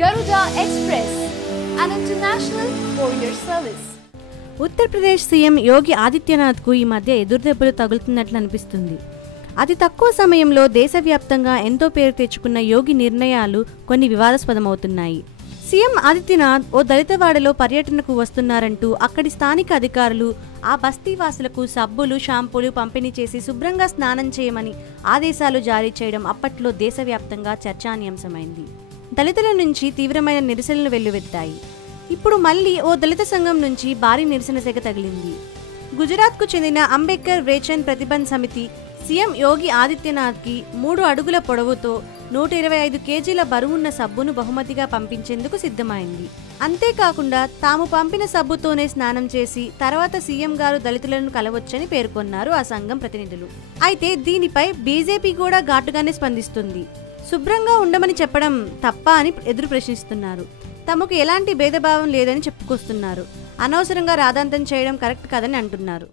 Garuda Express, an international courier service. Uttar Pradesh CM Yogi ఆదిత్యనాథ్కు ఈ మధ్య ఎదురుదెబ్బలు తగులుతున్నట్లు అనిపిస్తుంది. అతి తక్కువ సమయంలో దేశవ్యాప్తంగా ఎంతో పేరు తెచ్చుకున్న యోగి నిర్ణయాలు కొన్ని వివాదాస్పదమవుతున్నాయి. సీఎం ఆదిత్యనాథ్ ఓ దళితవాడలో పర్యటనకు వస్తున్నారంటూ అక్కడి స్థానిక అధికారులు ఆ బస్తీవాసులకు సబ్బులు, షాంపూలు పంపిణీ చేసి శుభ్రంగా స్నానం చేయమని ఆదేశాలు జారీ చేయడం అప్పట్లో దేశవ్యాప్తంగా చర్చానీయాంశమైంది. దళితుల నుంచి తీవ్రమైన నిరసనలు వెల్లువెత్తాయి. ఇప్పుడు మళ్లీ ఓ దళిత సంఘం నుంచి భారీ నిరసన సెగ తగిలింది. గుజరాత్కు చెందిన అంబేద్కర్ వేచన్ ప్రతిబంధ్ సమితి సీఎం యోగి ఆదిత్యనాథ్కి 3 అడుగుల పొడవుతో 125 కేజీల బరువున్న సబ్బును బహుమతిగా పంపించేందుకు సిద్ధమైంది. అంతేకాకుండా తాము పంపిన సబ్బుతోనే స్నానం చేసి తర్వాత సీఎం గారు దళితులను కలవచ్చని పేర్కొన్నారు ఆ సంఘం ప్రతినిధులు. అయితే దీనిపై బీజేపీ కూడా ఘాటుగానే స్పందిస్తుంది. శుభ్రంగా ఉండమని చెప్పడం తప్ప అని ఎదురు ప్రశ్నిస్తున్నారు. తమకు ఎలాంటి భేదభావం లేదని చెప్పుకొస్తున్నారు. అనవసరంగా రాద్ధాంతం చేయడం కరెక్ట్ కాదని అంటున్నారు.